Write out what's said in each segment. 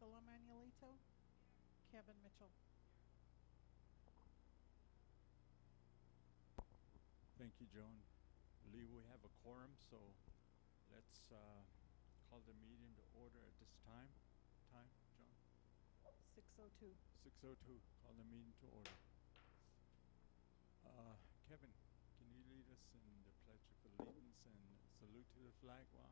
Priscilla Manuelito, Kevin Mitchell. Thank you, Joan. Lee, we have a quorum, so let's call the meeting to order at this time. Joan? 6:02. 6:02. Call the meeting to order. Kevin, can you lead us in the Pledge of Allegiance and salute to the flag? Wow.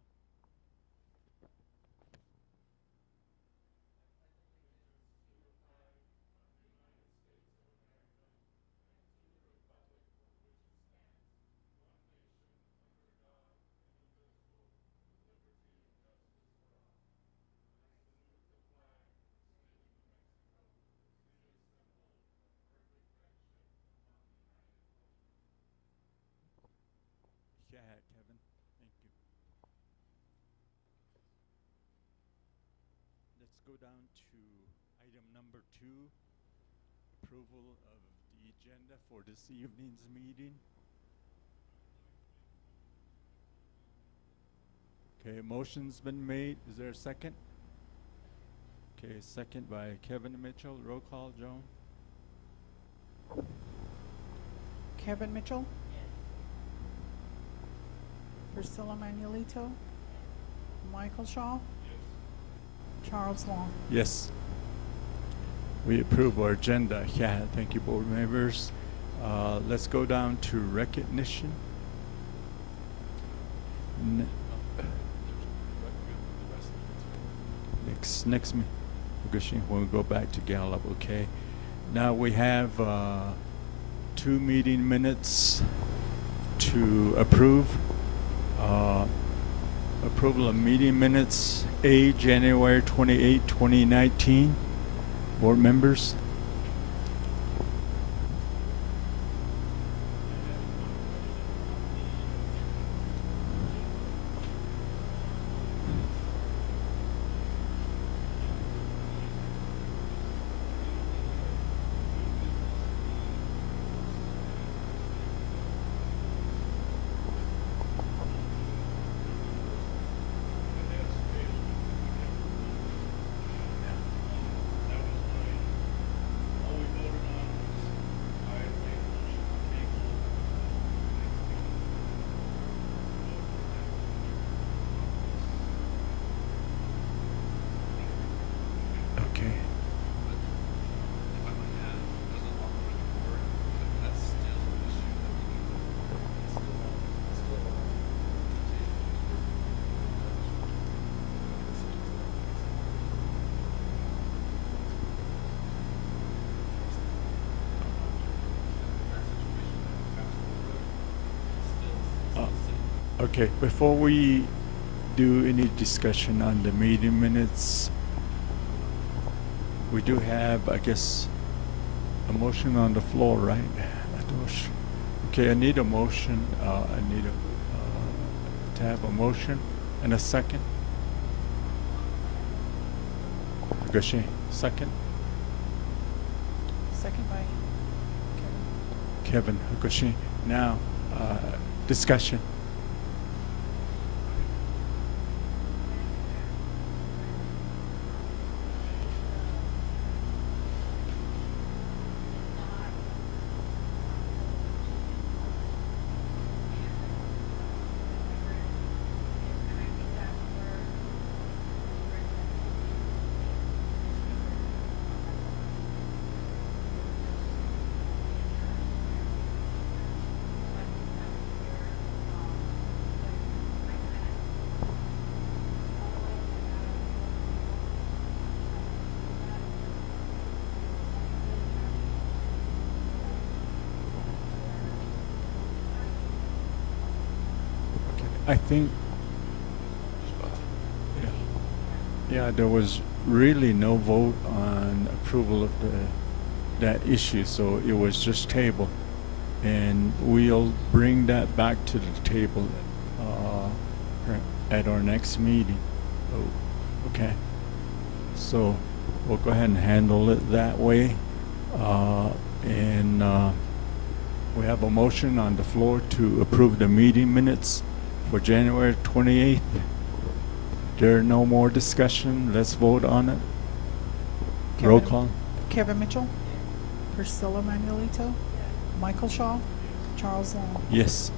Yeah, Kevin. Thank you. Let's go down to item number 2, approval of the agenda for this evening's meeting. Okay, motion's been made. Is there a second? Okay, second by Kevin Mitchell. Roll call, Joan. Kevin Mitchell. Priscilla Manuelito. Michael Shaw. Charles Long. Yes. We approve our agenda. Yeah, thank you, board members. Let's go down to recognition. Next me. When we go back to Gallup, okay. Now we have 2 meeting minutes to approve. Approval of meeting minutes, A, January 28, 2019. Board members. Okay, before we do any discussion on the meeting minutes, we do have, I guess, a motion on the floor, right? Okay, I need a motion. I need to have a motion and a second. Gashi, second. Second by Kevin Hukoshi. Now, discussion. I think, yeah, there was really no vote on approval of that issue, so it was just tabled, and we'll bring that back to the table at our next meeting. Oh, okay, so we'll go ahead and handle it that way, and we have a motion on the floor to approve the meeting minutes for January 28th. There no more discussion. Let's vote on it. Roll Kevin- call? Kevin Mitchell, Priscilla Manuelito, Michael Shaw, Charles Long. Yes.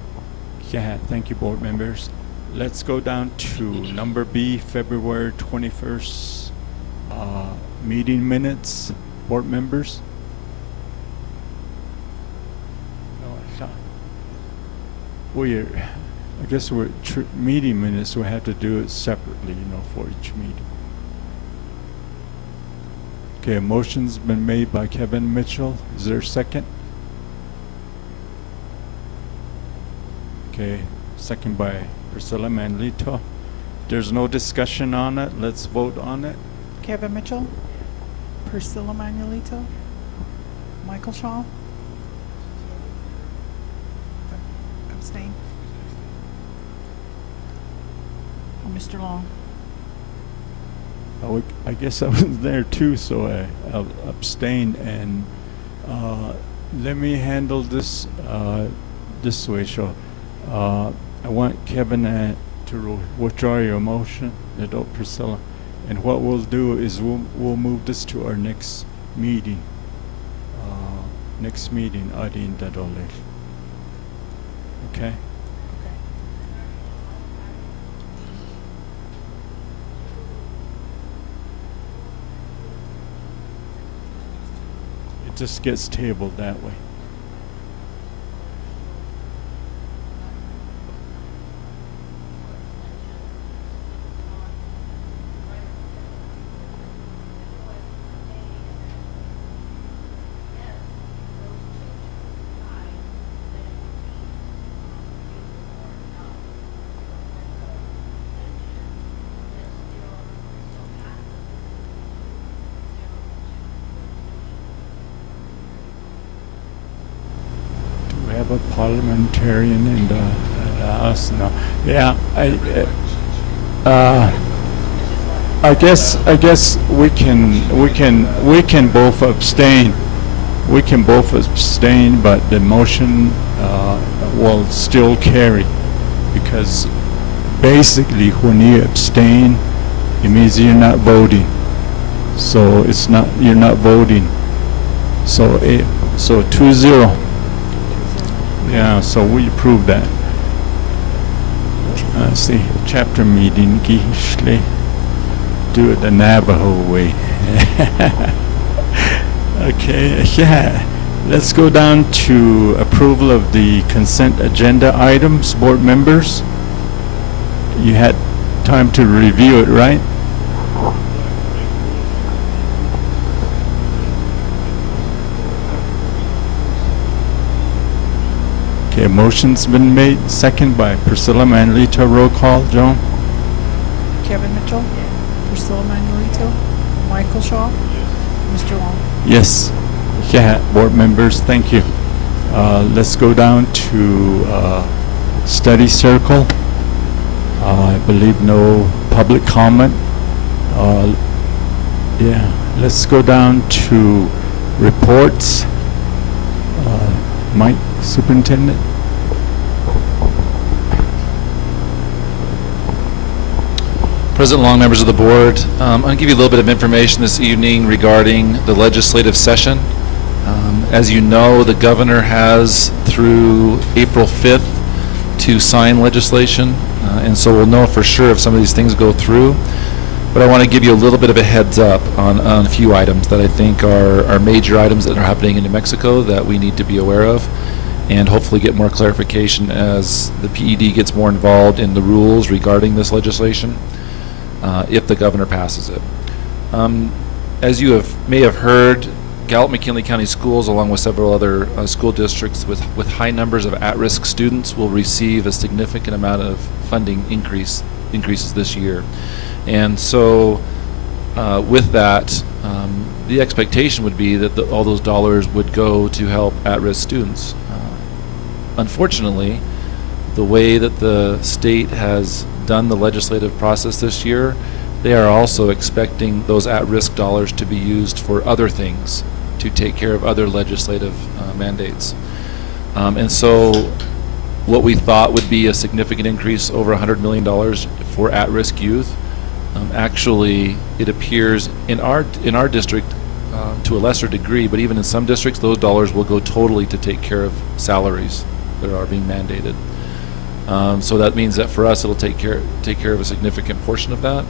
Yeah, thank you, board members. Let's go down to number B, February 21st, meeting minutes, board members. No, I thought, I guess meeting minutes, we have to do it separately, for each meeting. Okay, a motion's been made by Kevin Mitchell. Is there a second? Okay, second by Priscilla Manlito. There's no discussion on it. Let's vote on it. Kevin Mitchell, Priscilla Manuelito, Michael Shaw. Abstain. Mr. Long. I guess I was there too, so I'll abstain. And let me handle this this way, so I want Kevin to withdraw your motion, Priscilla. And what we'll do is we'll move this to our next meeting. Adin Dadole. Okay? It just gets tabled that way. We have a parliamentarian in the house now. Yeah, I guess we can both abstain. We can both abstain, but the motion will still carry, because basically when you abstain, it means you're not voting. So you're not voting. So 2-0. Yeah, so we approve that. See, chapter meeting, Gishle, do it the Navajo way. Okay, yeah. Let's go down to approval of the consent agenda items, board members. You had time to review it, right? Okay, motion's been made, second by Priscilla Manlito. Roll call, Joan? Kevin Mitchell, Priscilla Manuelito, Michael Shaw, Mr. Long. Yes. Yeah, board members, thank you. Let's go down to study circle. I believe no public comment. Yeah, let's go down to reports. Mike, Superintendent. President Long, members of the board, I'm going to give you a little bit of information this evening regarding the legislative session. As you know, the governor has through April 5th to sign legislation, and so we'll know for sure if some of these things go through. But I want to give you a little bit of a heads up on a few items that I think are major items that are happening in New Mexico that we need to be aware of, and hopefully get more clarification as the PED gets more involved in the rules regarding this legislation, if the governor passes it. As you may have heard, Gallup McKinley County Schools, along with several other school districts with high numbers of at-risk students, will receive a significant amount of funding increases this year. And so with that, the expectation would be that all those dollars would go to help at-risk students. Unfortunately, the way that the state has done the legislative process this year, they are also expecting those at-risk dollars to be used for other things, to take care of other legislative mandates. And so what we thought would be a significant increase, over $100 million for at-risk youth, actually it appears in our district to a lesser degree, but even in some districts, those dollars will go totally to take care of salaries that are being mandated. So that means that for us, it'll take care of a significant portion of that,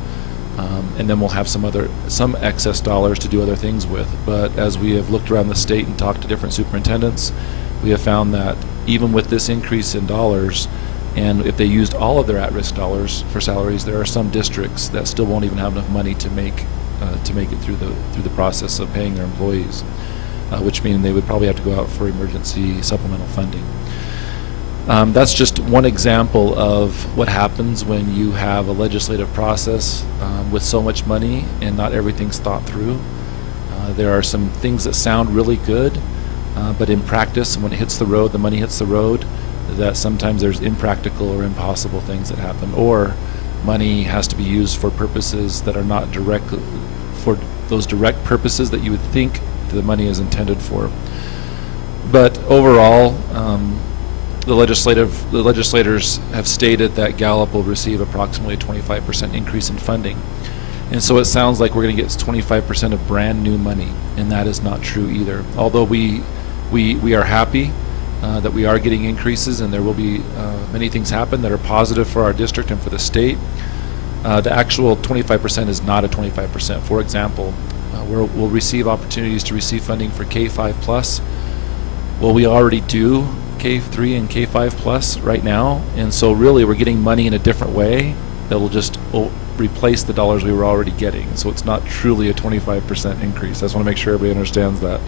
and then we'll have some excess dollars to do other things with. But as we have looked around the state and talked to different superintendents, we have found that even with this increase in dollars, and if they used all of their at-risk dollars for salaries, there are some districts that still won't even have enough money to make it through the process of paying their employees, which means they would probably have to go out for emergency supplemental funding. That's just one example of what happens when you have a legislative process with so much money and not everything's thought through. There are some things that sound really good, but in practice, when it hits the road, the money hits the road, that sometimes there's impractical or impossible things that happen, or money has to be used for purposes that are not direct, for those direct purposes that you would think the money is intended for. But overall, the legislators have stated that Gallup will receive approximately a 25% increase in funding. And so it sounds like we're going to get 25% of brand new money, and that is not true either. Although we are happy that we are getting increases, and there will be many things happen that are positive for our district and for the state. The actual 25% is not a 25%. For example, we'll receive opportunities to receive funding for K-5 plus. Well, we already do K3 and K-5 plus right now, and so really we're getting money in a different way that will just replace the dollars we were already getting. So it's not truly a 25% increase. I just want to make sure everybody understands that.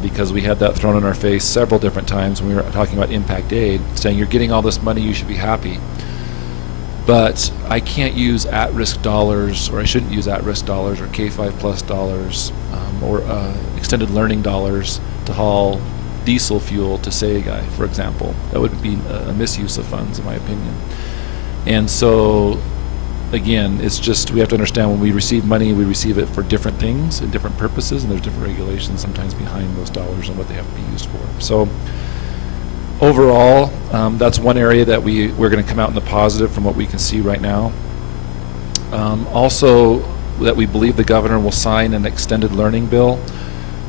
Because we had that thrown in our face several different times when we were talking about impact aid, saying you're getting all this money, you should be happy. But I can't use at-risk dollars, or I shouldn't use at-risk dollars, or K-5 plus dollars, or extended learning dollars to haul diesel fuel to Sayguy, for example. That would be a misuse of funds, in my opinion. And so, again, it's just, we have to understand when we receive money, we receive it for different things and different purposes, and there's different regulations sometimes behind those dollars and what they have to be used for. So overall, that's one area that we're going to come out in the positive from what we can see right now. Also, that we believe the governor will sign an extended learning bill,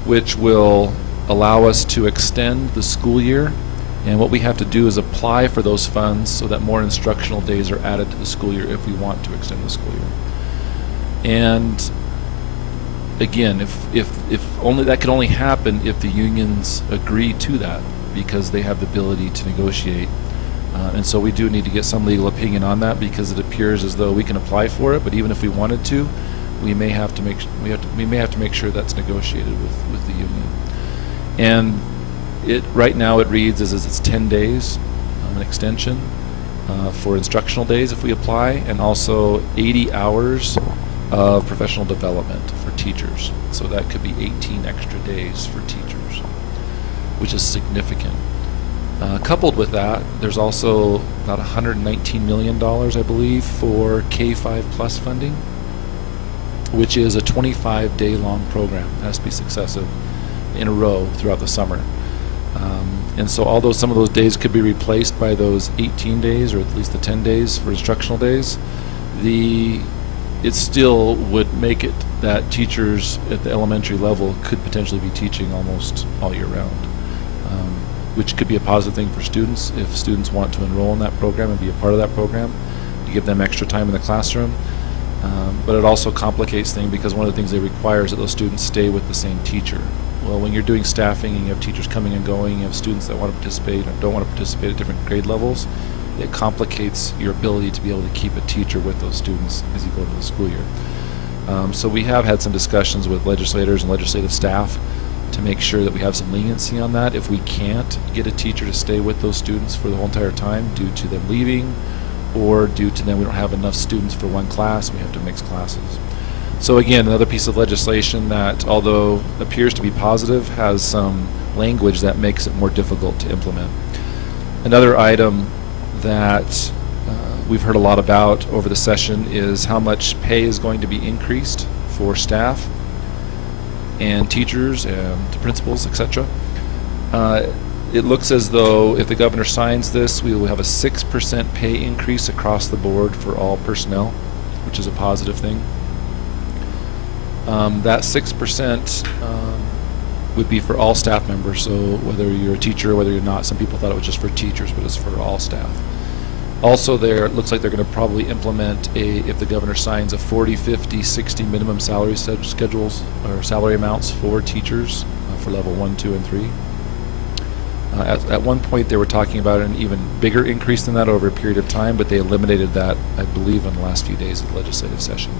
which will allow us to extend the school year. And what we have to do is apply for those funds so that more instructional days are added to the school year if we want to extend the school year. And again, if only that could only happen if the unions agree to that, because they have the ability to negotiate. And so we do need to get some legal opinion on that, because it appears as though we can apply for it, but even if we wanted to, we may have to make sure that's negotiated with the union. And right now it reads as it's 10 days, an extension for instructional days if we apply, and also 80 hours of professional development for teachers. So that could be 18 extra days for teachers, which is significant. Coupled with that, there's also about $119 million, I believe, for K-5 plus funding, which is a 25-day long program. It has to be successive in a row throughout the summer. And so although some of those days could be replaced by those 18 days, or at least the 10 days for instructional days, it still would make it that teachers at the elementary level could potentially be teaching almost all year round, which could be a positive thing for students if students want to enroll in that program and be a part of that program, to give them extra time in the classroom. But it also complicates things, because one of the things they require is that those students stay with the same teacher. Well, when you're doing staffing and you have teachers coming and going, you have students that want to participate or don't want to participate at different grade levels, it complicates your ability to be able to keep a teacher with those students as you go to the school year. So we have had some discussions with legislators and legislative staff to make sure that we have some leniency on that. If we can't get a teacher to stay with those students for the whole entire time due to them leaving, or due to them we don't have enough students for one class, we have to mix classes. So again, another piece of legislation that, although appears to be positive, has some language that makes it more difficult to implement. Another item that we've heard a lot about over the session is how much pay is going to be increased for staff and teachers and principals, etc. It looks as though if the governor signs this, we will have a 6% pay increase across the board for all personnel, which is a positive thing. That 6% would be for all staff members, so whether you're a teacher or whether you're not. Some people thought it was just for teachers, but it's for all staff. Also there, it looks like they're going to probably implement if the governor signs, a 40, 50, 60 minimum salary schedules or salary amounts for teachers for level 1, 2, and 3. At one point they were talking about an even bigger increase than that over a period of time, but they eliminated that, I believe, in the last few days of the legislative session.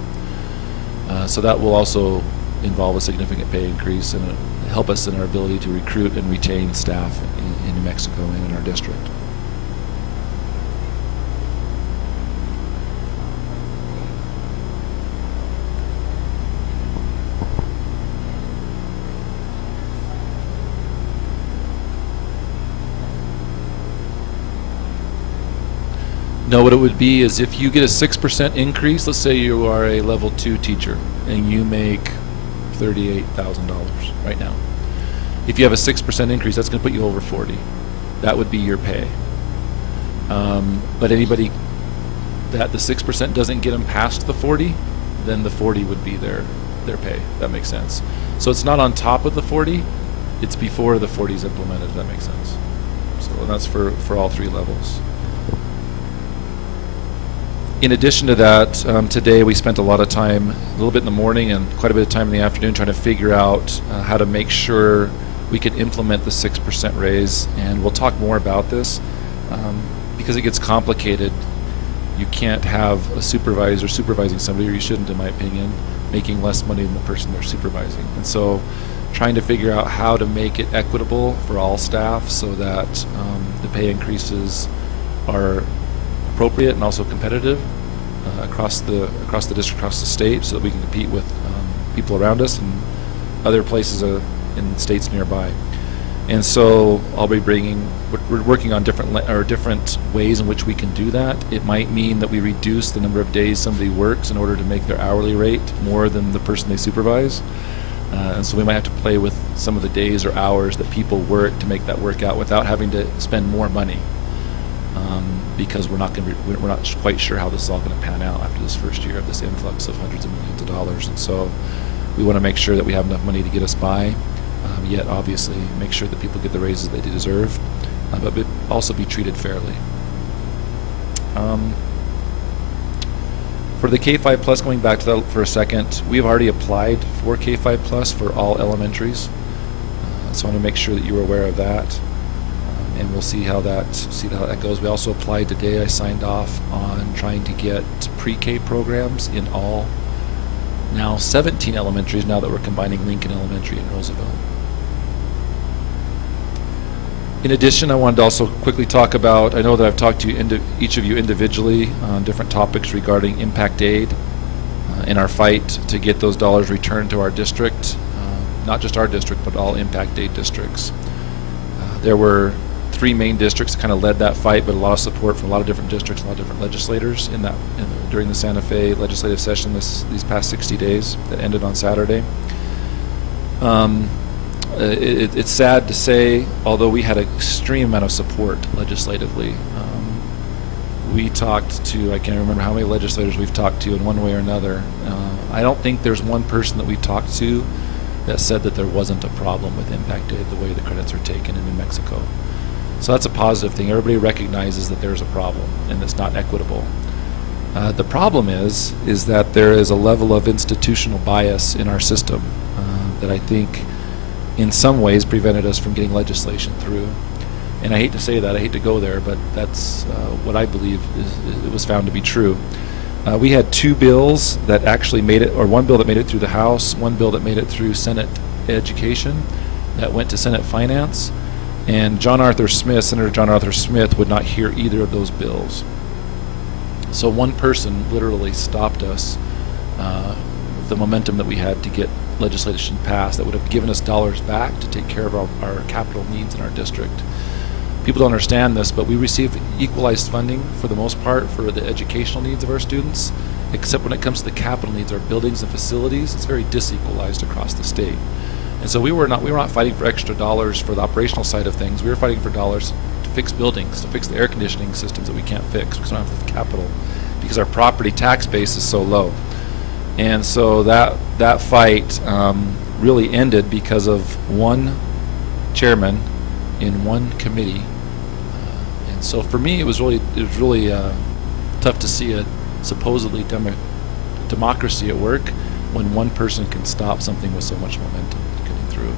So that will also involve a significant pay increase and help us in our ability to recruit and retain staff in New Mexico and in our district. No, what it would be is if you get a 6% increase, let's say you are a level 2 teacher and you make $38,000 right now. If you have a 6% increase, that's going to put you over 40. That would be your pay. But anybody that the 6% doesn't get them past the 40, then the 40 would be their pay. That makes sense. So it's not on top of the 40, it's before the 40 is implemented, if that makes sense. So that's for all 3 levels. In addition to that, today we spent a lot of time, a little bit in the morning and quite a bit of time in the afternoon, trying to figure out how to make sure we could implement the 6% raise. And we'll talk more about this because it gets complicated. You can't have a supervisor supervising somebody, or you shouldn't, in my opinion, making less money than the person they're supervising. And so trying to figure out how to make it equitable for all staff so that the pay increases are appropriate and also competitive across the district, across the state, so that we can compete with people around us and other places in states nearby. And so I'll be we're working on different ways in which we can do that. It might mean that we reduce the number of days somebody works in order to make their hourly rate more than the person they supervise. And so we might have to play with some of the days or hours that people work to make that work out without having to spend more money. Because we're not quite sure how this is all going to pan out after this first year of this influx of hundreds of millions of dollars. And so we want to make sure that we have enough money to get us by, yet obviously make sure that people get the raises they deserve, but also be treated fairly. For the K-5 Plus, going back to that for a second, we've already applied for K-5 Plus for all elementaries. So I want to make sure that you're aware of that. And we'll see how that goes. We also applied today. I signed off on trying to get pre-K programs in all now 17 elementaries now that we're combining Lincoln Elementary and Roosevelt. In addition, I wanted to also quickly talk about, I know that I've talked to each of you individually on different topics regarding impact aid in our fight to get those dollars returned to our district, not just our district, but all impact aid districts. There were 3 main districts that kind of led that fight, but a lot of support from a lot of different districts, a lot of different legislators during the Santa Fe legislative session these past 60 days that ended on Saturday. It's sad to say, although we had an extreme amount of support legislatively. We talked to, I can't remember how many legislators we've talked to in one way or another. I don't think there's one person that we talked to that said that there wasn't a problem with impact aid the way the credits are taken in New Mexico. So that's a positive thing. Everybody recognizes that there's a problem and it's not equitable. The problem is that there is a level of institutional bias in our system that I think in some ways prevented us from getting legislation through. And I hate to say that, I hate to go there, but that's what I believe it was found to be true. We had 2 bills that actually made it, or 1 bill that made it through the House, 1 bill that made it through Senate Education, that went to Senate Finance, and Senator John Arthur Smith would not hear either of those bills. So one person literally stopped us, the momentum that we had to get legislation passed that would have given us dollars back to take care of our capital needs in our district. People don't understand this, but we receive equalized funding for the most part for the educational needs of our students, except when it comes to the capital needs, our buildings and facilities, it's very disequalized across the state. And so we were not fighting for extra dollars for the operational side of things. We were fighting for dollars to fix buildings, to fix the air conditioning systems that we can't fix because we don't have the capital, because our property tax base is so low. And so that fight really ended because of one chairman in one committee. And so for me, it was really tough to see a supposedly democracy at work when one person can stop something with so much momentum getting through.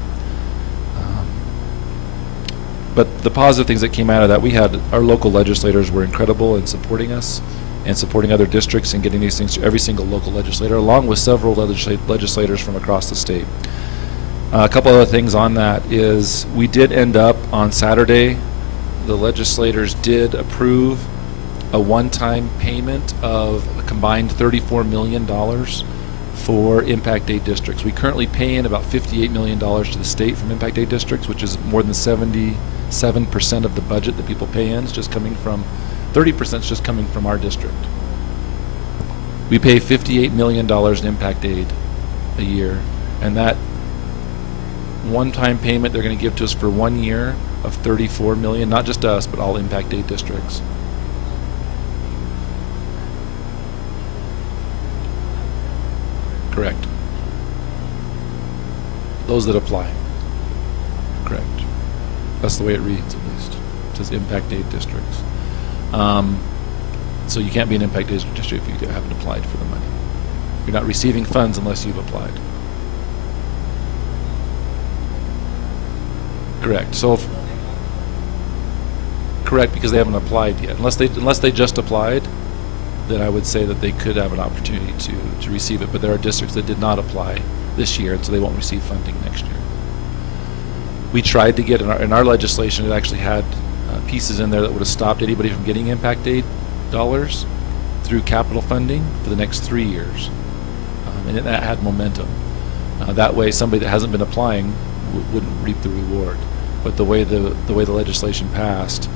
But the positive things that came out of that, we had our local legislators were incredible in supporting us and supporting other districts and getting these things to every single local legislator, along with several legislators from across the state. A couple other things on that is we did end up on Saturday, the legislators did approve a one-time payment of a combined $34 million for Impact 8 districts. We currently pay in about $58 million to the state from Impact 8 districts, which is more than 77% of the budget that people pay in. It's just coming from, 30% is just coming from our district. We pay $58 million in Impact Aid a year, and that one-time payment they're going to give to us for 1 year of $34 million, not just us, but all Impact Aid districts. Correct. Those that apply. Correct. That's the way it reads, at least. It says Impact Aid districts. So you can't be an Impact Aid district if you haven't applied for the money. You're not receiving funds unless you've applied. Correct. So, correct, because they haven't applied yet. Unless they just applied, then I would say that they could have an opportunity to receive it. But there are districts that did not apply this year, and so they won't receive funding next year. We tried to get in our legislation, it actually had pieces in there that would have stopped anybody from getting Impact Aid dollars through capital funding for the next 3 years, and that had momentum. That way, somebody that hasn't been applying wouldn't reap the reward. But the way the legislation passed,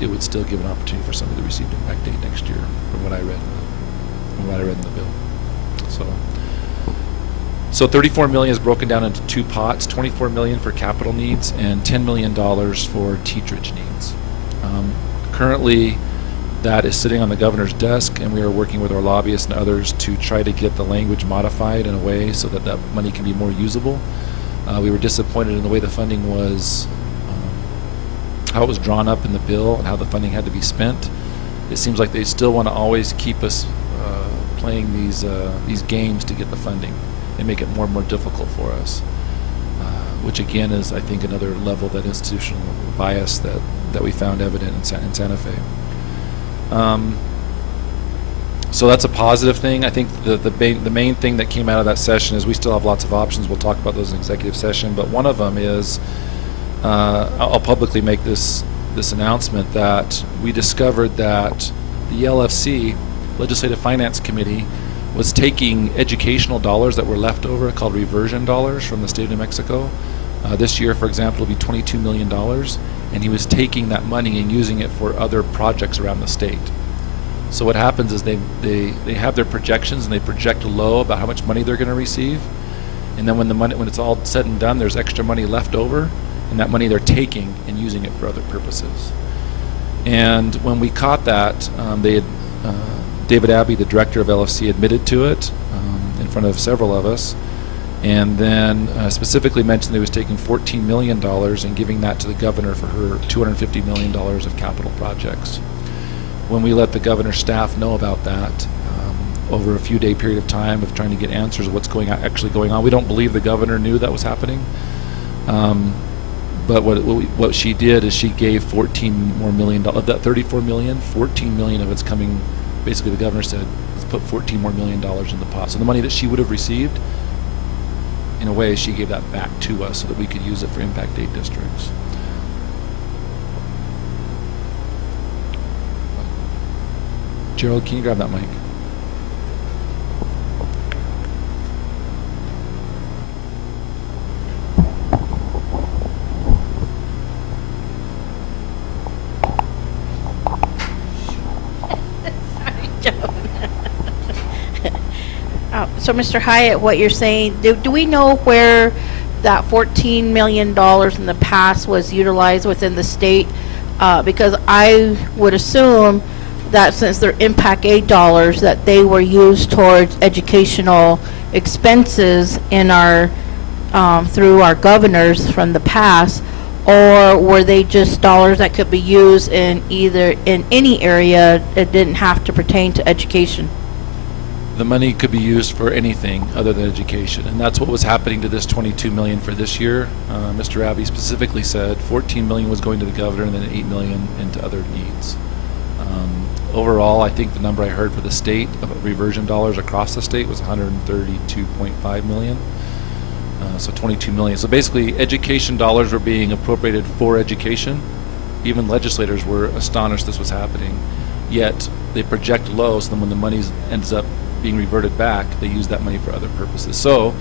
it would still give an opportunity for somebody to receive Impact Aid next year, from what I read in the bill. So 34 million is broken down into two pots: 24 million for capital needs and $10 million for teacherage needs. Currently, that is sitting on the governor's desk, and we are working with our lobbyists and others to try to get the language modified in a way so that that money can be more usable. We were disappointed in the way the funding was, how it was drawn up in the bill and how the funding had to be spent. It seems like they still want to always keep us playing these games to get the funding and make it more and more difficult for us, which again is, I think, another level of that institutional bias that we found evident in Santa Fe. So that's a positive thing. I think the main thing that came out of that session is we still have lots of options. We'll talk about those in executive session, but one of them is, I'll publicly make this announcement, that we discovered that the LFC, Legislative Finance Committee, was taking educational dollars that were left over, called reversion dollars, from the state of New Mexico. This year, for example, will be $22 million, and he was taking that money and using it for other projects around the state. So what happens is they have their projections, and they project low about how much money they're going to receive, and then when it's all said and done, there's extra money left over, and that money they're taking and using it for other purposes. And when we caught that, David Abbey, the director of LFC, admitted to it in front of several of us, and then specifically mentioned that he was taking $14 million and giving that to the governor for her $250 million of capital projects. When we let the governor's staff know about that, over a few day period of time of trying to get answers of what's actually going on, we don't believe the governor knew that was happening. But what she did is she gave $14 more million of that 34 million. 14 million of it's coming. Basically, the governor said, let's put $14 more million in the pot. So the money that she would have received, in a way, she gave that back to us so that we could use it for Impact 8 districts. Gerald, can you grab that mic? So, Mr. Hyatt, what you're saying, do we know where that $14 million in the past was utilized within the state? Because I would assume that since they're impact aid dollars, that they were used towards educational expenses in our, through our governors from the past, or were they just dollars that could be used in any area that didn't have to pertain to education? The money could be used for anything other than education, and that's what was happening to this 22 million for this year. Mr. Abbey specifically said 14 million was going to the governor and then 8 million into other needs. Overall, I think the number I heard for the state of reversion dollars across the state was 132.5 million. So 22 million. So basically, education dollars were being appropriated for education. Even legislators were astonished this was happening. Yet they project low, so then when the money ends up being reverted back, they use that money for other purposes. So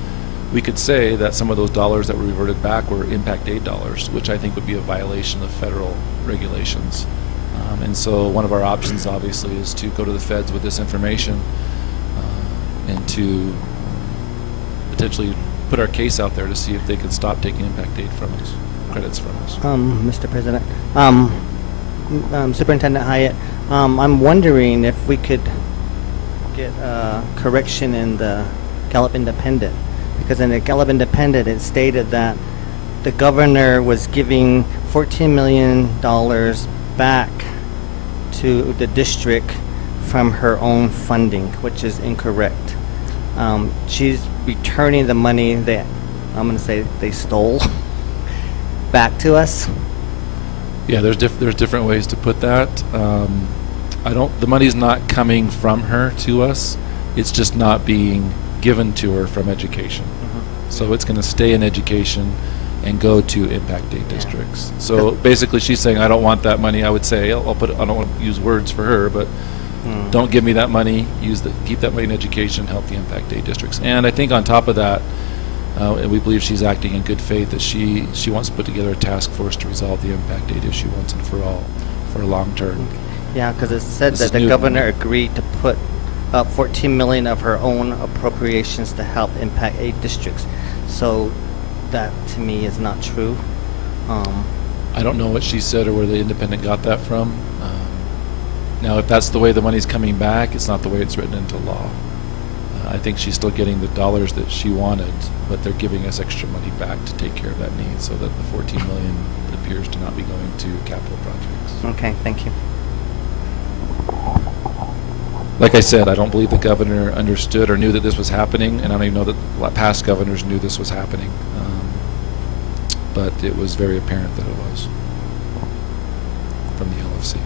we could say that some of those dollars that were reverted back were impact aid dollars, which I think would be a violation of federal regulations. And so one of our options, obviously, is to go to the feds with this information and to potentially put our case out there to see if they can stop taking impact aid from us, credits from us. Mr. President, Superintendent Hyatt, I'm wondering if we could get a correction in the Gallup Independent, because in the Gallup Independent it stated that the governor was giving $14 million back to the district from her own funding, which is incorrect. She's returning the money that I'm going to say they stole back to us. Yeah, there's different ways to put that. The money's not coming from her to us. It's just not being given to her from education. So it's going to stay in education and go to impact aid districts. So basically, she's saying, I don't want that money. I would say, I don't want to use words for her, but don't give me that money. Keep that money in education, help the impact aid districts. And I think on top of that, and we believe she's acting in good faith, that she wants to put together a task force to resolve the impact aid issue once and for all, for a long term. Yeah, because it said This that is the new. governor agreed to put up 14 million of her own appropriations to help impact aid districts. So that to me is not true. I don't know what she said or where the independent got that from. Now, if that's the way the money's coming back, it's not the way it's written into law. I think she's still getting the dollars that she wanted, but they're giving us extra money back to take care of that need, so that the 14 million appears to not be going to capital projects. Okay, thank you. Like I said, I don't believe the governor understood or knew that this was happening, and I don't even know that past governors knew this was happening. But it was very apparent that it was from the LFC.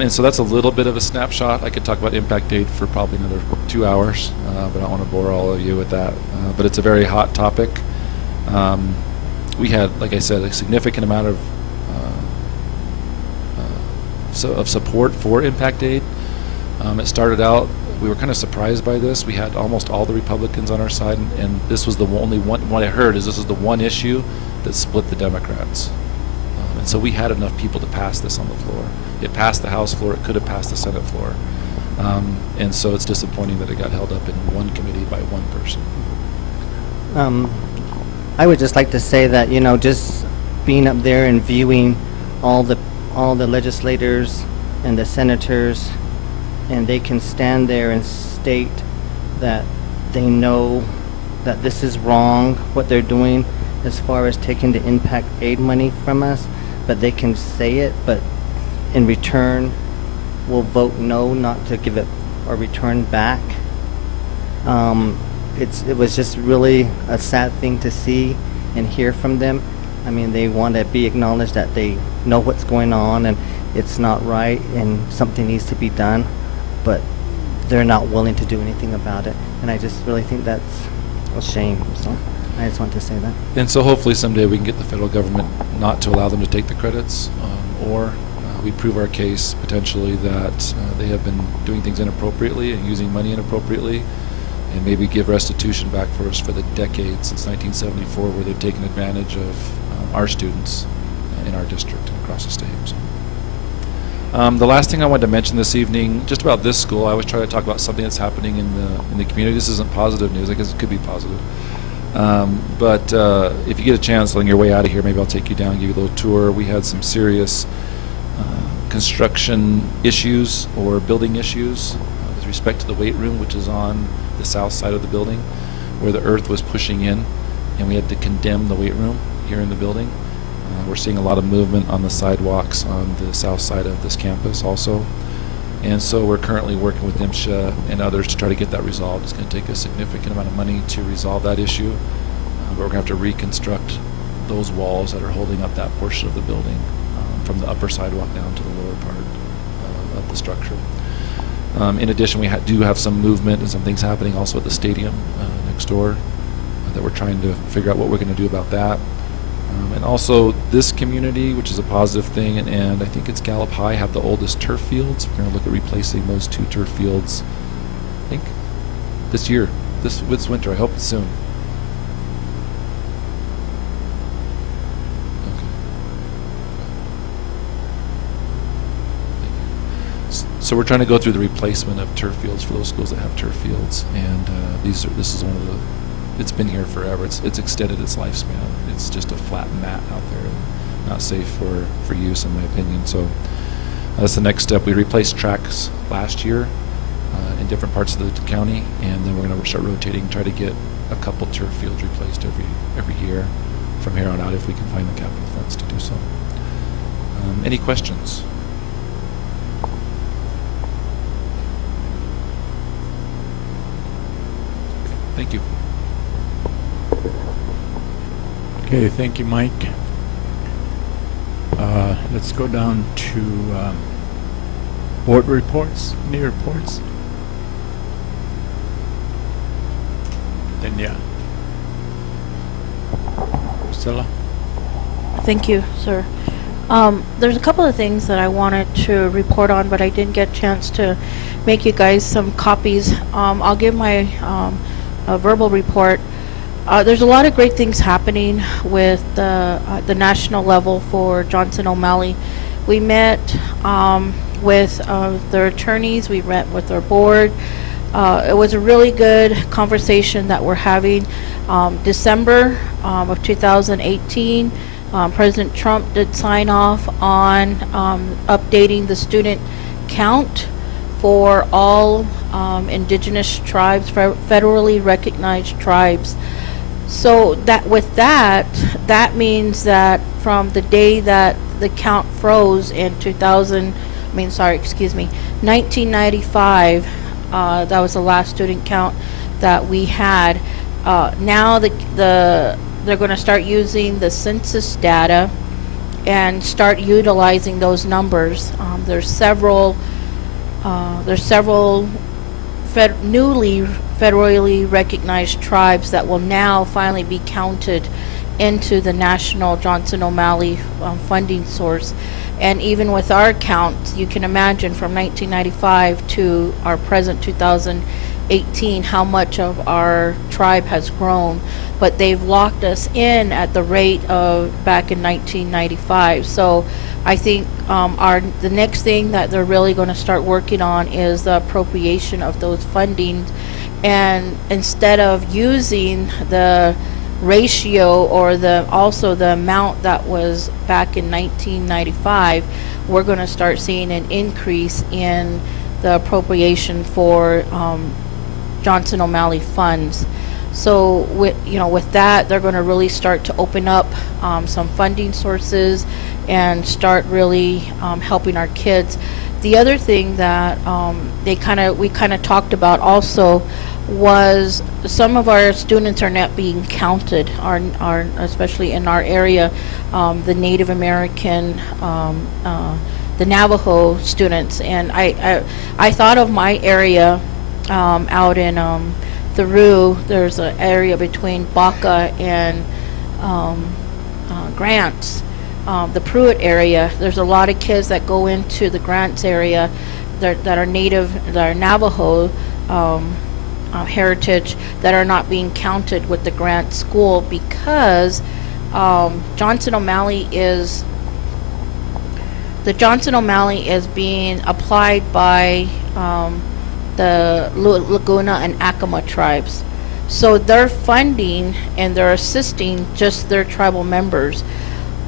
And so that's a little bit of a snapshot. I could talk about impact aid for probably another 2 hours, but I don't want to bore all of you with that. But it's a very hot topic. We had, like I said, a significant amount of support for impact aid. It started out, we were kind of surprised by this. We had almost all the Republicans on our side, and this was the only one, what I heard is this is the one issue that split the Democrats. And so we had enough people to pass this on the floor. It passed the House floor, it could have passed the Senate floor. And so it's disappointing that it got held up in one committee by one person. I would just like to say that, you know, just being up there and viewing all the legislators and the senators, and they can stand there and state that they know that this is wrong, what they're doing as far as taking the impact aid money from us, but they can say it, but in return will vote no, not to give it or return back. It was just really a sad thing to see and hear from them. I mean, they want to be acknowledged that they know what's going on and it's not right and something needs to be done, but they're not willing to do anything about it. And I just really think that's a shame. So I just want to say that. And so hopefully someday we can get the federal government not to allow them to take the credits, or we prove our case potentially that they have been doing things inappropriately and using money inappropriately, and maybe give restitution back for us for the decades since 1974 where they've taken advantage of our students in our district and across the state. So. The last thing I wanted to mention this evening, just about this school, I always try to talk about something that's happening in the community. This isn't positive news. I guess it could be positive. But if you get a chance on your way out of here, maybe I'll take you down and give you a little tour. We had some serious construction issues or building issues with respect to the weight room, which is on the south side of the building, where the earth was pushing in, and we had to condemn the weight room here in the building. We're seeing a lot of movement on the sidewalks on the south side of this campus also. And so we're currently working with MSHA and others to try to get that resolved. It's going to take a significant amount of money to resolve that issue, but we're going to have to reconstruct those walls that are holding up that portion of the building from the upper sidewalk down to the lower part of the structure. In addition, we do have some movement and some things happening also at the stadium next door that we're trying to figure out what we're going to do about that. And also this community, which is a positive thing, and I think it's Gallup High, have the oldest turf fields. We're going to look at replacing those 2 turf fields, I think, this year, this winter. I hope it's soon. So we're trying to go through the replacement of turf fields for those schools that have turf fields, and this is one of the. It's been here forever. It's extended its lifespan. It's just a flat mat out there, and not safe for use, in my opinion. So that's the next step. We replaced tracks last year in different parts of the county, and then we're going to start rotating, try to get a couple turf fields replaced every year from here on out if we can find the capital funds to do so. Any questions? Thank you. Okay, thank you, Mike. Let's go down to board reports. Any reports? Then yeah. Priscilla? Thank you, sir. There's a couple of things that I wanted to report on, but I didn't get a chance to make you guys some copies. I'll give my verbal report. There's a lot of great things happening with the national level for Johnson O'Malley. We met with their attorneys. We met with their board. It was a really good conversation that we're having. December of 2018, President Trump did sign off on updating the student count for all indigenous tribes, federally recognized tribes. So that means that from the day that the count froze in 1995, that was the last student count that we had. Now they're going to start using the census data and start utilizing those numbers. There's several newly federally recognized tribes that will now finally be counted into the national Johnson O'Malley funding source. And even with our count, you can imagine from 1995 to our present 2018 how much of our tribe has grown. But they've locked us in at the rate of back in 1995. So I think the next thing that they're really going to start working on is the appropriation of those funding. And instead of using the ratio or also the amount that was back in 1995, we're going to start seeing an increase in the appropriation for Johnson O'Malley funds. So with that, they're going to really start to open up some funding sources and start really helping our kids. The other thing that we kind of talked about also was some of our students are not being counted, are especially in our area, the Native American, the Navajo students. And I thought of my area out in Theroux. There's an area between Baca and Grants, the Pruitt area. There's a lot of kids that go into the Grants area that are Native, that are Navajo heritage, that are not being counted with the Grant school because Johnson O'Malley is being applied by the Laguna and Acoma tribes. So they're funding and they're assisting just their tribal members.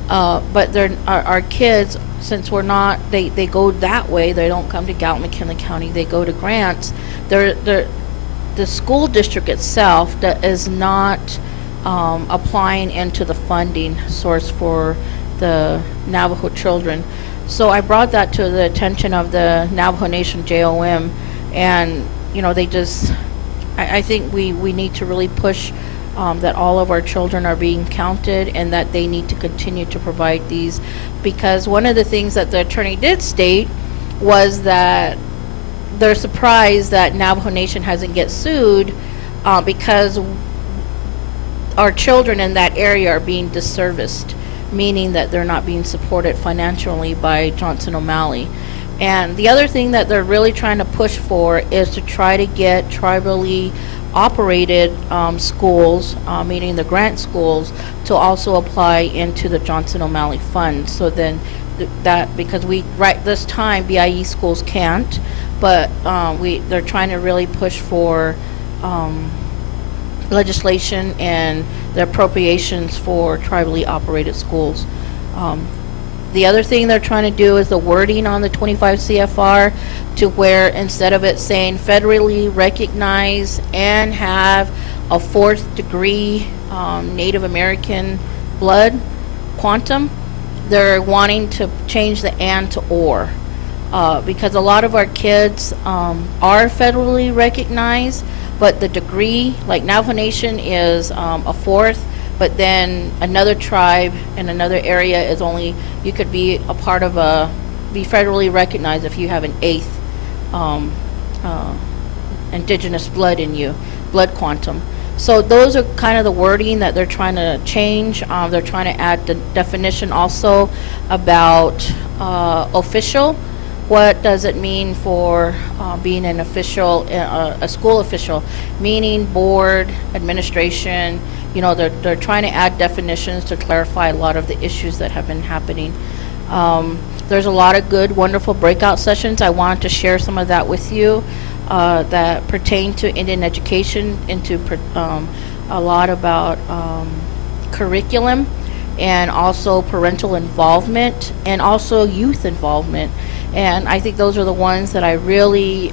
But our kids since we're not, they go that way, they don't come to Gallup McKinley County, they go to grants, the school district itself that is not applying into the funding source for the Navajo children. So I brought that to the attention of the Navajo Nation JOM, and they just, I think we need to really push that all of our children are being counted and that they need to continue to provide these, because one of the things that the attorney did state was that they're surprised that Navajo Nation hasn't get sued because our children in that area are being disserviced, meaning that they're not being supported financially by Johnson O'Malley. And the other thing that they're really trying to push for is to try to get tribally operated schools, meaning the grant schools, to also apply into the Johnson O'Malley fund. So then that, because right this time BIE schools can't, but they're trying to really push for legislation and the appropriations for tribally operated schools. The other thing they're trying to do is the wording on the 25 CFR, to where instead of it saying federally recognize and have a 4th degree Native American blood quantum, they're wanting to change the and to or. Because a lot of our kids are federally recognized, but the degree, like Navajo Nation is a 4th, but then another tribe in another area is only, you could be a part of be federally recognized if you have an 8th indigenous blood in you, blood quantum. So those are kind of the wording that they're trying to change. They're trying to add the definition also about official. What does it mean for being an official, a school official, meaning board, administration? They're trying to add definitions to clarify a lot of the issues that have been happening. There's a lot of good, wonderful breakout sessions. I wanted to share some of that with you that pertain to Indian education, into a lot about curriculum, and also parental involvement, and also youth involvement. And I think those are the ones that I really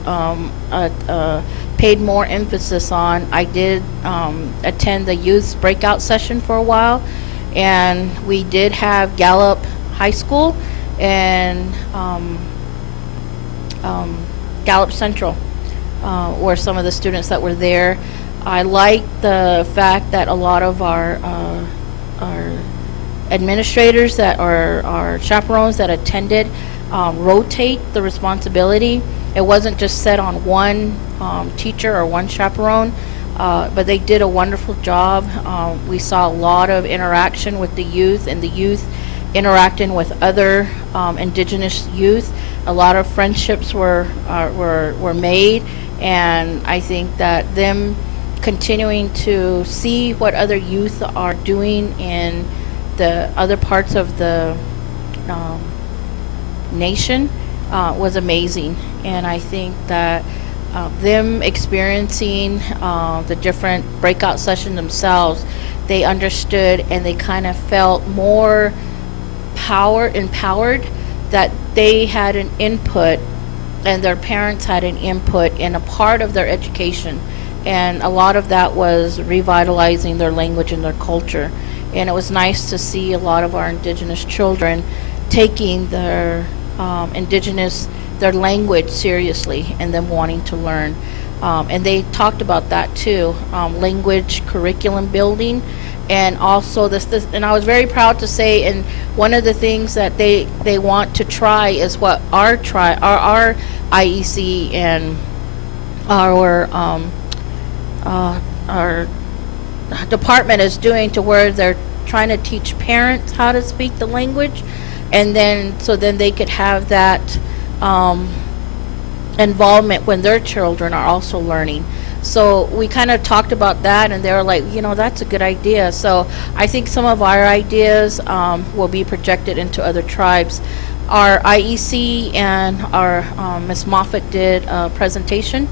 paid more emphasis on. I did attend the youth breakout session for a while, and we did have Gallup High School and Gallup Central were some of the students that were there. I like the fact that a lot of our administrators that are our chaperones that attended rotate the responsibility. It wasn't just set on one teacher or one chaperone, but they did a wonderful job. We saw a lot of interaction with the youth, and the youth interacting with other indigenous youth. A lot of friendships were made, and I think that them continuing to see what other youth are doing in the other parts of the nation was amazing. And I think that them experiencing the different breakout sessions themselves, they understood and they kind of felt more empowered that they had an input and their parents had an input in a part of their education. And a lot of that was revitalizing their language and their culture. And it was nice to see a lot of our indigenous children taking their their language seriously and them wanting to learn. And they talked about that too, language curriculum building. And also this, and I was very proud to say, and one of the things that they want to try is what our IEC and our department is doing, to where they're trying to teach parents how to speak the language, and then so then they could have that involvement when their children are also learning. So we kind of talked about that, and they were like, that's a good idea. So I think some of our ideas will be projected into other tribes. Our IEC and our Ms. Moffett did a presentation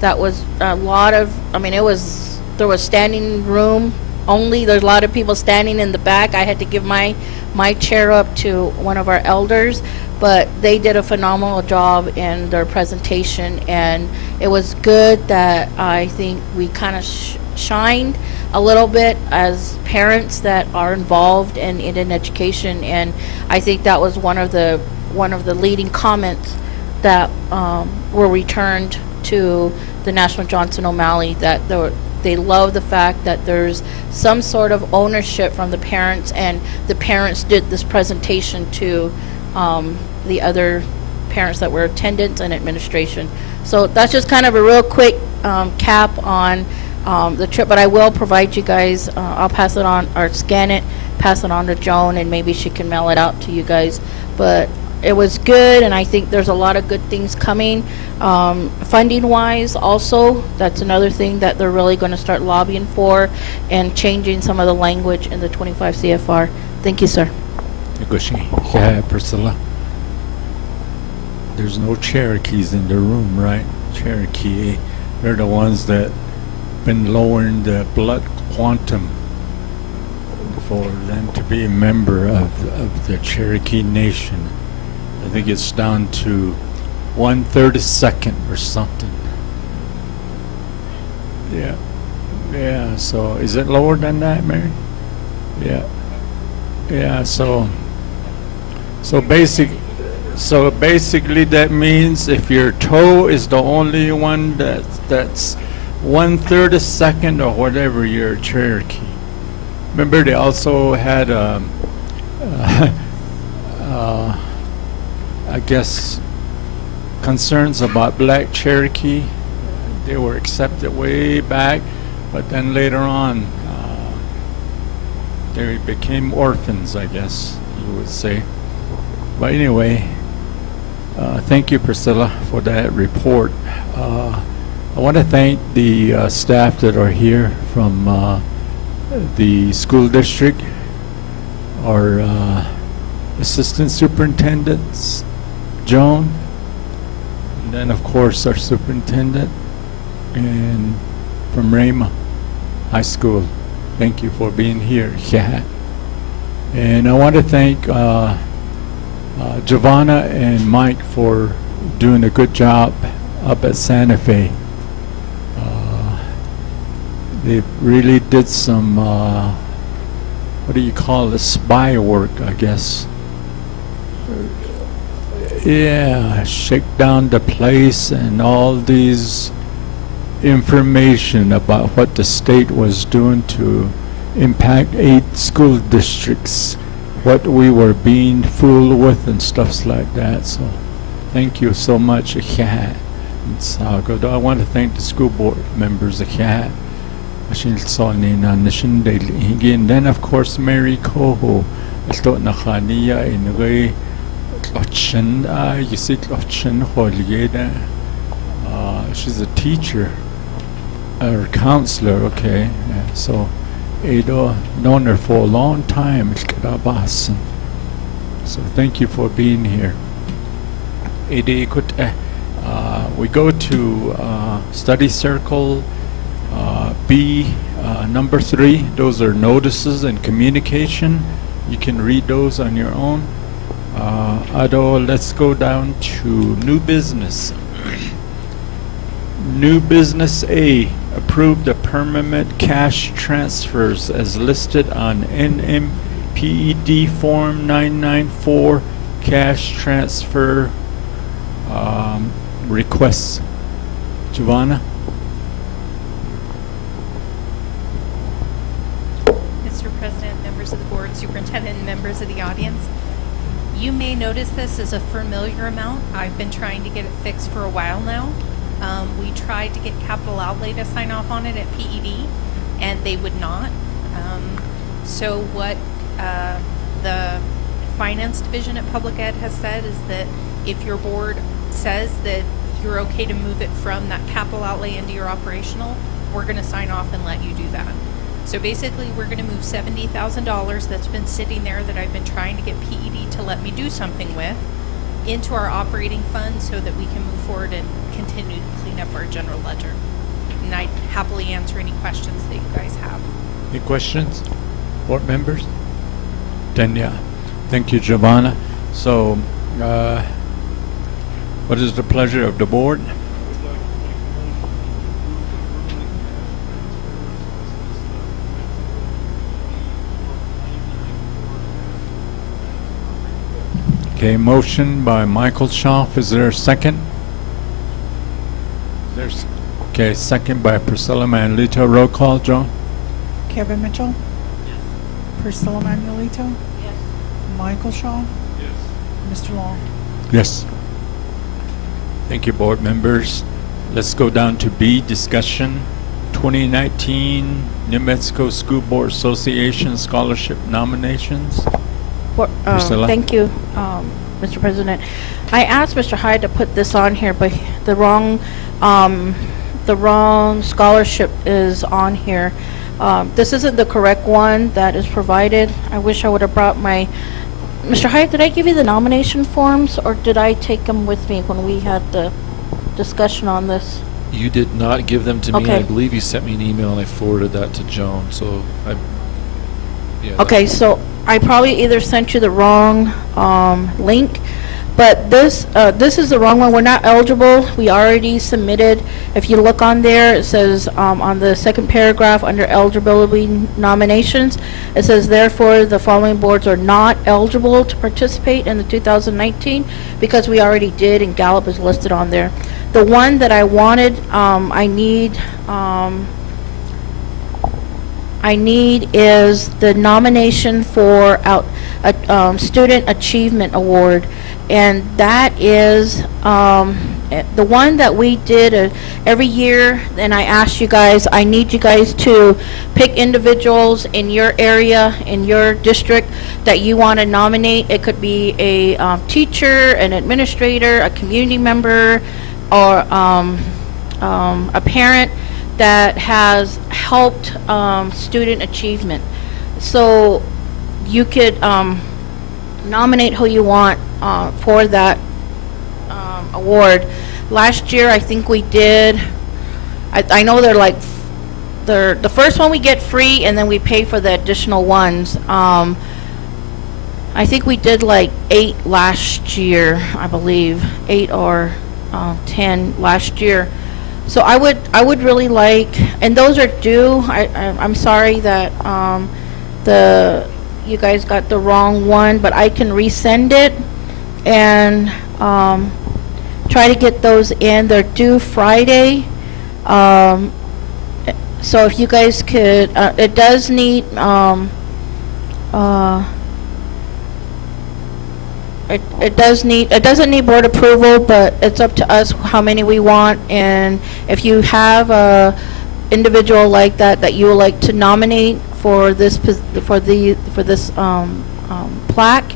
that was a lot of, there was standing room only. There's a lot of people standing in the back. I had to give my my chair up to one of our elders, but they did a phenomenal job in their presentation, and it was good that I think we kind of shined a little bit as parents that are involved in education, and I think that was one of the leading comments that were returned to the National Johnson O'Malley, that they love the fact that there's some sort of ownership from the parents, and the parents did this presentation to the other parents that were attendants and administration. So that's just kind of a real quick cap on the trip, but I will provide you guys, I'll pass it on, or scan it, pass it on to Joan, and maybe she can mail it out to you guys. But it was good, and I think there's a lot of good things coming. Funding-wise also, that's another thing that they're really going to start lobbying for, and changing some of the language in the 25 CFR. Thank you, sir. Yeah, Priscilla. There's no Cherokees in the room, right? Cherokee, they're the ones that been lowering the blood quantum for them to be a member of the Cherokee Nation. I think it's down to 1/32 or something. Yeah. Yeah, so is it lower than that, Mary? Yeah. Yeah, so basically that means if your toe is the only one that's 1/32 or whatever, you're a Cherokee. Remember, they also had I guess concerns about black Cherokee. They were accepted way back, but then later on they became orphans, I guess you would say. But anyway, thank you, Priscilla, for that report. I want to thank the staff that are here from the school district, our assistant superintendents, Joan, and then of course our superintendent, and from Ramah High School. Thank you for being here. Yeah. And I want to thank Giovanna and Mike for doing a good job up at Santa Fe. They really did some, what do you call it, spy work, I guess. Yeah, shake down the place and all these information about what the state was doing to impact 8 school districts, what we were being fooled with and stuff like that. So thank you so much. Yeah. It's good. I want to thank the school board members. Yeah. And then of course Mary Coho. She's a teacher or counselor, okay. Yeah, so Ada known her for a long time. So thank you for being here. We go to study circle B, number 3. Those are notices and communication. You can read those on your own. Let's go down to new business. New business A, approve the permanent cash transfers as listed on NMPED Form 994 cash transfer requests. Giovanna? Mr. President, members of the board, superintendent, and members of the audience, you may notice this as a familiar amount. I've been trying to get it fixed for a while now. We tried to get capital outlay to sign off on it at PED, and they would not. So what the finance division at Public Ed has said is that if your board says that you're okay to move it from that capital outlay into your operational, we're going to sign off and let you do that. So basically, we're going to move $70,000 that's been sitting there that I've been trying to get PED to let me do something with into our operating fund so that we can move forward and continue to clean up our general ledger. And I'd happily answer any questions that you guys have. Any questions? Board members? Then yeah. Thank you, Giovanna. So, what is the pleasure of the board? Okay, motion by Michael Schaaf. Is there a second? There's, okay, second by Priscilla Manlito. Roll call, Joan? Kevin Mitchell? Priscilla Manuelito? Michael Shaw? Mr. Long? Yes. Thank you, board members. Let's go down to B, discussion 2019 New Mexico School Board Association Scholarship Nominations. Priscilla? Thank you, Mr. President. I asked Mr. Hyde to put this on here, but the wrong scholarship is on here. This isn't the correct one that is provided. I wish I would have brought my, Mr. Hyde, did I give you the nomination forms, or did I take them with me when we had the discussion on this? You did not give them to me. Okay. I believe you sent me an email and I forwarded that to Joan, so yeah. Okay, so I probably either sent you the wrong link, but this is the wrong one. We're not eligible. We already submitted. If you look on there, it says on the second paragraph under eligibility nominations, it says therefore the following boards are not eligible to participate in the 2019 because we already did, and Gallup is listed on there. The one that I wanted, I need is the nomination for Student Achievement Award, and that is the one that we did every year. And I asked you guys, I need you guys to pick individuals in your area, in your district, that you want to nominate. It could be a teacher, an administrator, a community member, or a parent that has helped student achievement. So you could nominate who you want for that award. Last year, I think we did, I know they're the first one we get free, and then we pay for the additional ones. I think we did like 8 last year, I believe, 8 or 10 last year. So I would really like, and those are due. I'm sorry that you guys got the wrong one, but I can resend it and try to get those in. They're due Friday. So if you guys could, it does need it doesn't need board approval, but it's up to us how many we want. And if you have a individual like that you would like to nominate for this plaque,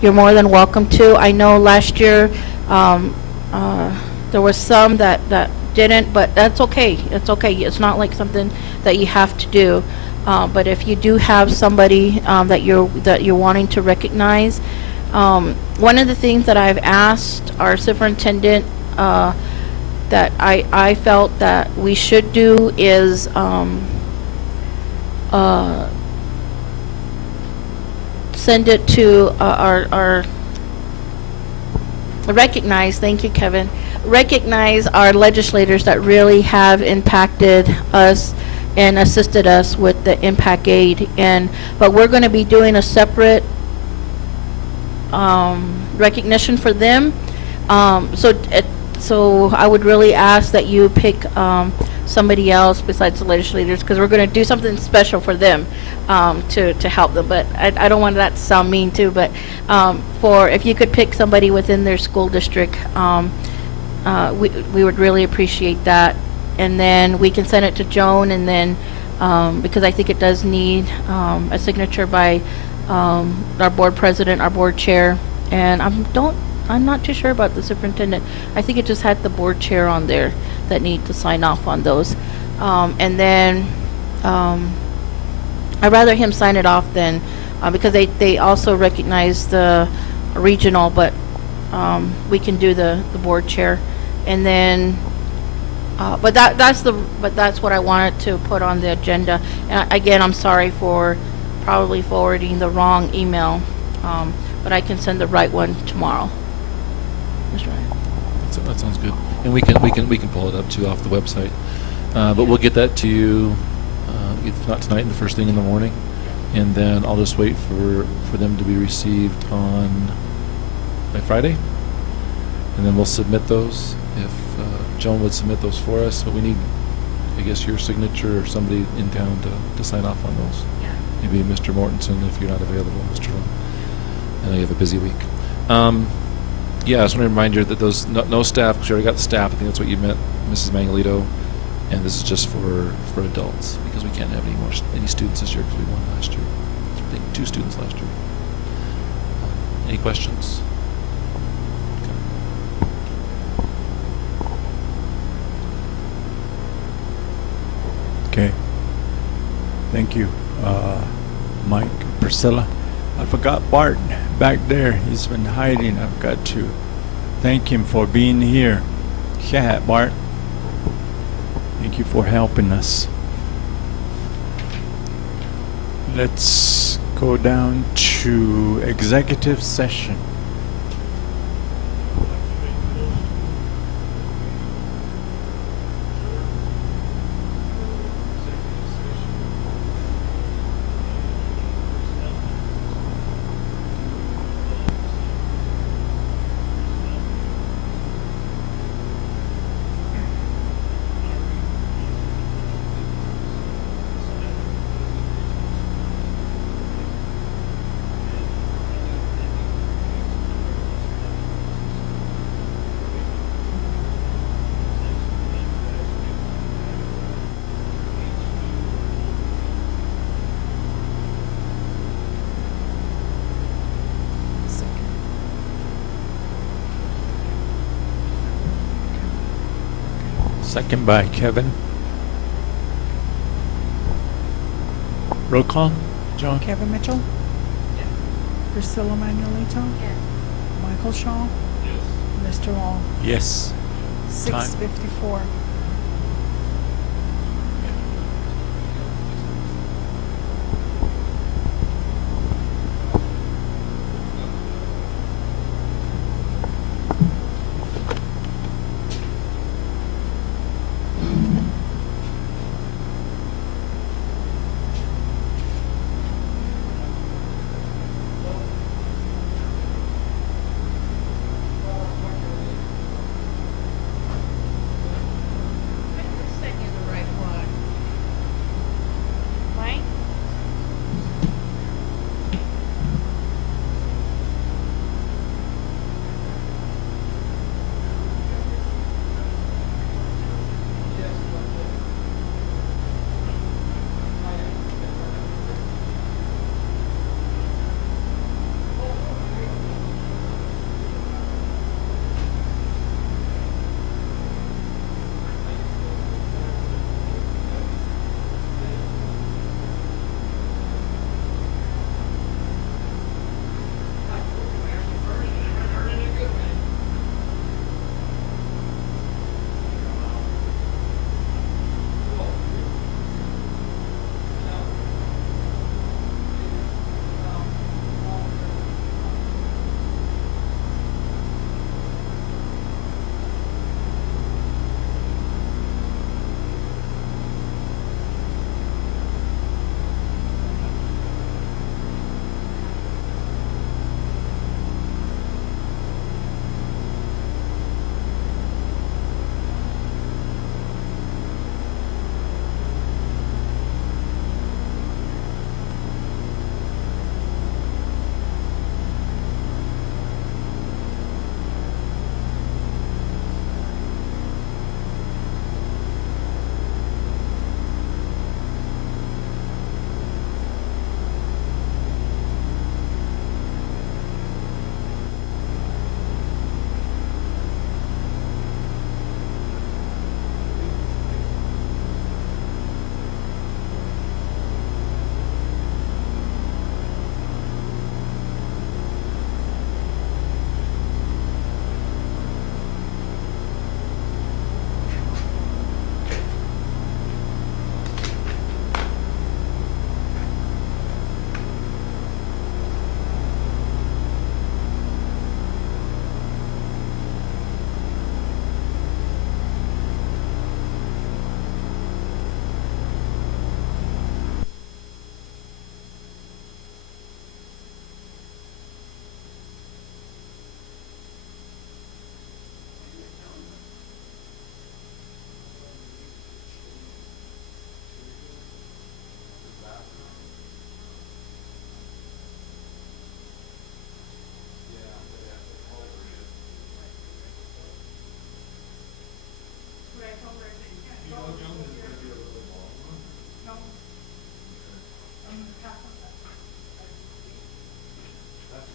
you're more than welcome to. I know last year there was some that didn't, but that's okay. It's okay. It's not like something that you have to do. But if you do have somebody that you're wanting to recognize, one of the things that I've asked our superintendent that I felt that we should do is send it to our recognize, thank you, Kevin, recognize our legislators that really have impacted us and assisted us with the impact aid. But we're going to be doing a separate recognition for them. So I would really ask that you pick somebody else besides the legislators, because we're going to do something special for them to help them. But I don't want that to sound mean too, but if you could pick somebody within their school district, we would really appreciate that. And then we can send it to Joan, and then because I think it does need a signature by our board president, our board chair, and I'm not too sure about the superintendent. I think it just had the board chair on there that need to sign off on those. And then I'd rather him sign it off than because they also recognize the regional, but we can do the board chair. And then but that's what I wanted to put on the agenda. And again, I'm sorry for probably forwarding the wrong email. but I can send the right one tomorrow. Mr. Ryan. So that sounds good. And we can pull it up too off the website. But we'll get that to you, if not tonight, the first thing in the morning. And then I'll just wait for them to be received by Friday. And then we'll submit those. If Joan would submit those for us, but we need, I guess, your signature or somebody in town to sign off on those. Yeah. Maybe Mr. Mortensen if you're not available, Mr. Long. I know you have a busy week. Yeah, I just want to remind you that those no staff, because you already got the staff. I think that's what you meant, Mrs. Mangalito. And this is just for adults, because we can't have any students this year because we won last year. I think 2 students last year. Any questions? Okay. Thank you, Mike, Priscilla. I forgot Bart back there. He's been hiding. I've got to thank him for being here. Yeah, Bart. Thank you for helping us. Let's go down to executive session. Second by Kevin. Roll call, John? Kevin Mitchell? Yes. Priscilla Manuelito? Yes. Michael Shaw? Yes. Mr. Long? Yes. 6:54.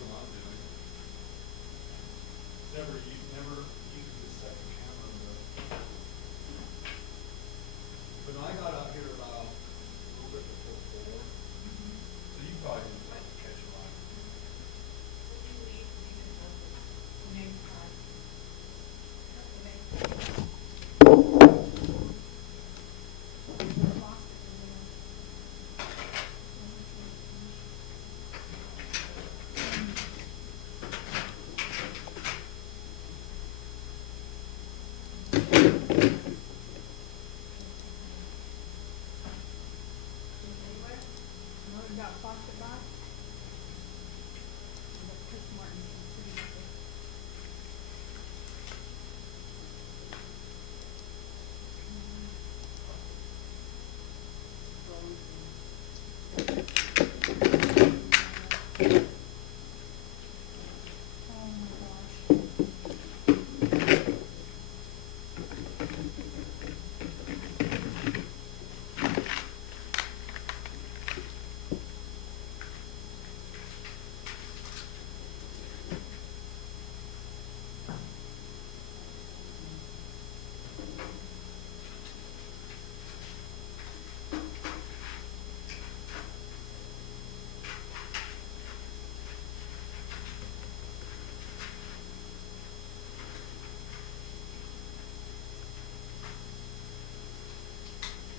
what I'm doing. Never used the second camera, but when I got out here about a little bit before 4, so you probably didn't catch a lot.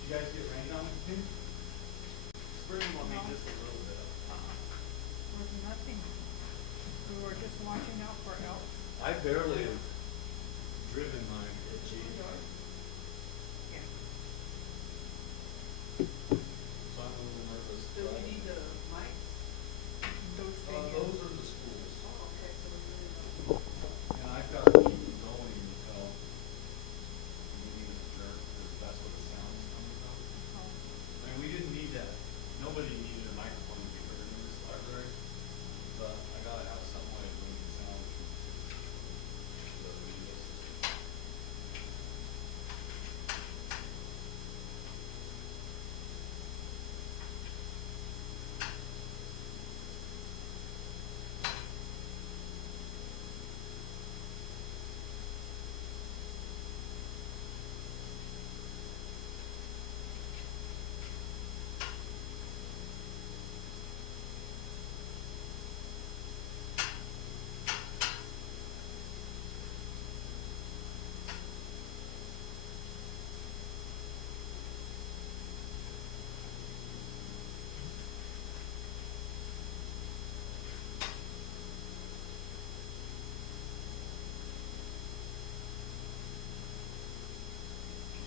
You guys get rain on it too? Spring will be just a little bit of. Was nothing. We were just watching out for elk. I barely have driven mine. Yeah. So I'm a little nervous. Do we need the mics? Those Those are the schools. Oh, okay, so we really don't. And I've got to keep them going until the meeting is adjourned, because that's where the sound is coming from. I mean, we didn't need that. Nobody needed a microphone to be heard in this library, but I gotta have some way of bringing sound to the media system.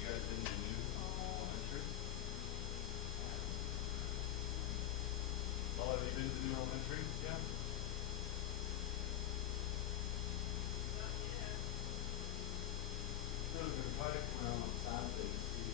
You guys been to new elementary? Paul, have you been to new elementary? Yeah? No, we're gonna try to come around on Saturday to see.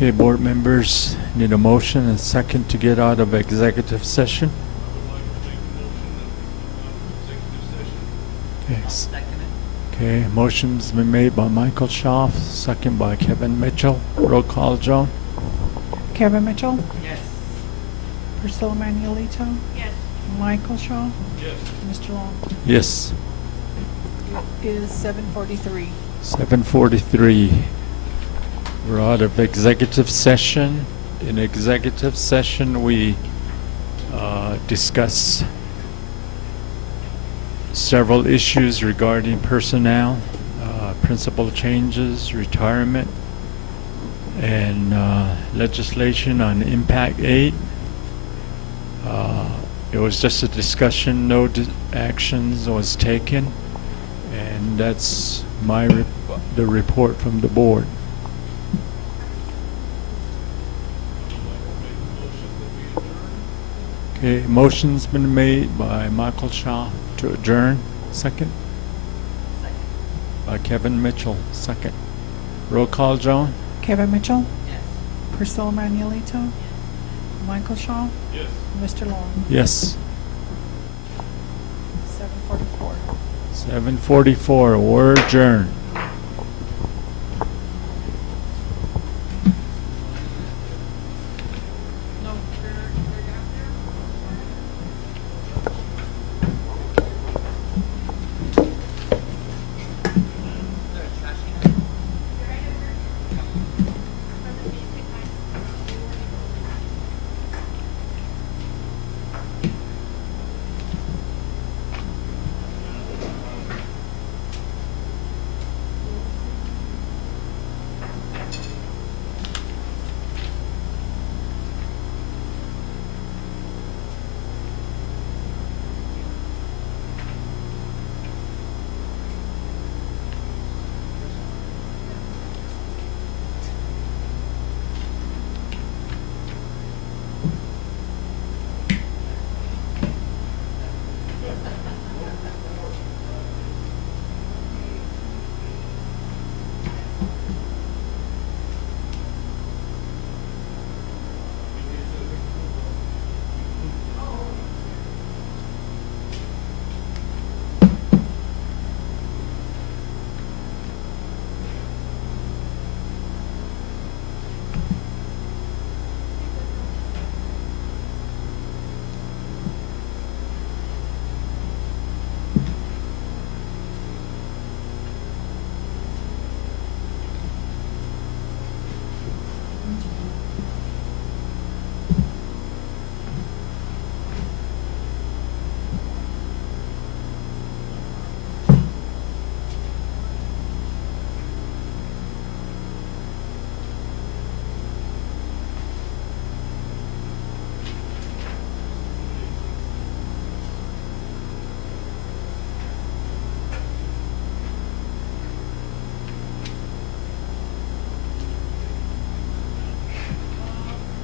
Okay, board members, need a motion and second to get out of executive session. Okay, okay, motion's been made by Michael Schaaf, second by Kevin Mitchell. Roll call, Joan? Kevin Mitchell, Yes. Priscilla Manuelito, Yes. Michael Shaw. Yes. Mr. Long. Yes. It is 7:43. 7:43. We're out of executive session. In executive session, we discuss several issues regarding personnel, principal changes, retirement, and legislation on Impact 8. It was just a discussion, no actions was taken, and that's the report from the board. Okay, motion's been made by Michael Shaw to adjourn. Second? By Kevin Mitchell, second. Roll call, Joan? Kevin Mitchell, Yes. Priscilla Manuelito, Michael Shaw. Yes. Mr. Long. Yes. 7:44. 7:44, we're adjourned.